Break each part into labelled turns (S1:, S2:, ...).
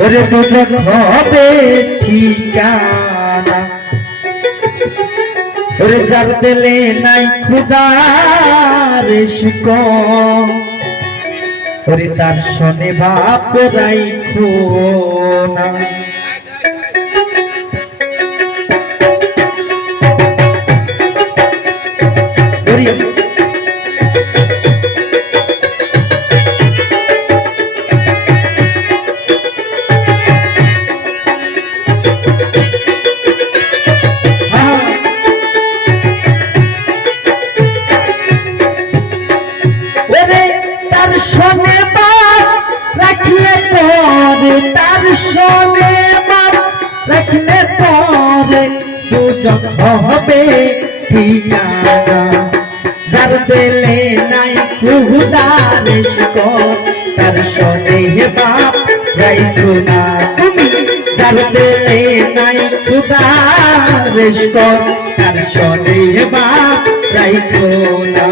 S1: ওরে দুজন হবে ঠিকানা? ওরে যার দিলে নাই খুদার শিক ওরে তার শনে বাপ রাইখো না হবে ঠিকানা যার দিলে নাই কুহুদার শিকর তার সনে বাপ রাইখো না তুমি। যার দিলে নাই তার সনে বাপ রাইখো না।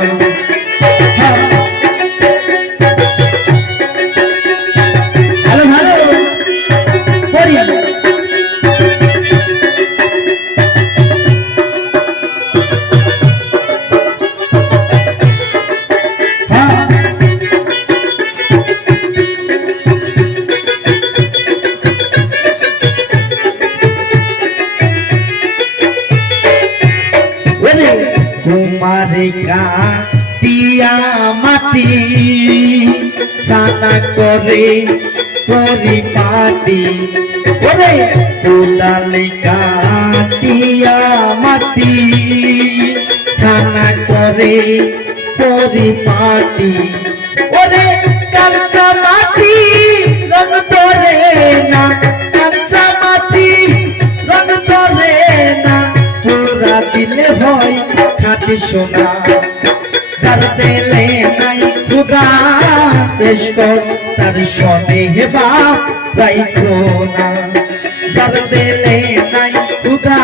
S1: কুমারে কাটিয়া মাটি সানা করে পরিপাটি। ওরে কুলালে কাটিয়া মাটি সানা করে পরিপাটি। ওরে কাঁচা মাটি সোনা, যার দেলে নাই খুদা পেশ কর তার সনে হেবা রাইখো না যার দেলে নাই খুদা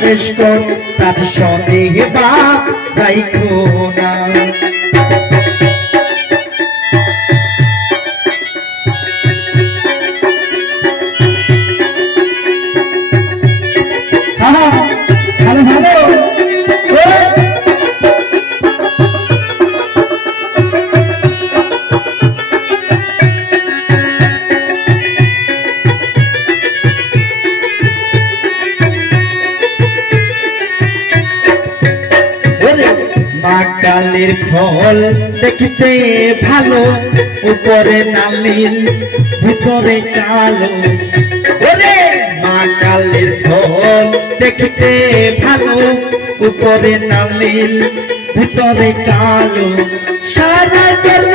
S1: পেশ কর তার সনে হেবা রাইখো না মা ফল দেখতে ভালো, উপরে নালিল ভিতরে কালো। ওরে ফল দেখতে ভালো, উপরে নালিল ভিতরে কালো। সারা জন্য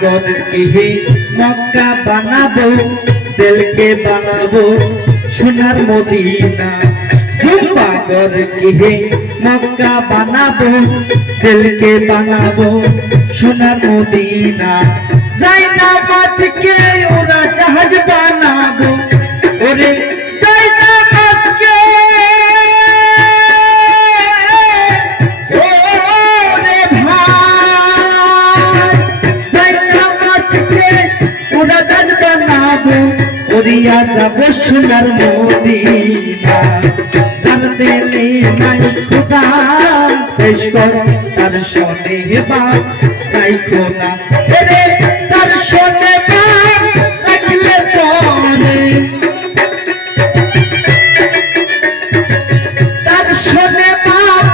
S1: জম্মা কর কে মক্কা বানাবো, তেলকে বানাবো সোনার মদিনা। মক্কা বানাবো, তেলকে বানাবো সোনার মদিনা। যাই না মাছকে ওরা জাহাজ বানাবো ওরিয়া যাব সোনার মদিনা। জানতে লে নাই খুদা পেশ কর তার শোনে বাপ রাইখো না রে তার শোনে বাপ, রাখলে পরে তার শোনে বাপ,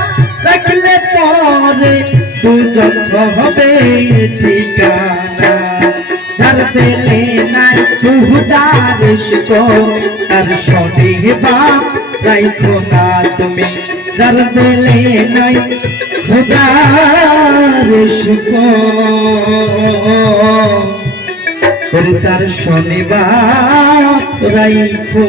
S1: রাখলে পরে দুজন হবে ঠিকানা তার না নাই খুদারিস কো তার শোনে বাপ রাইখো না তুমি, যার পেলে নাই খুদারিস কো তার শনিবার রাইখো।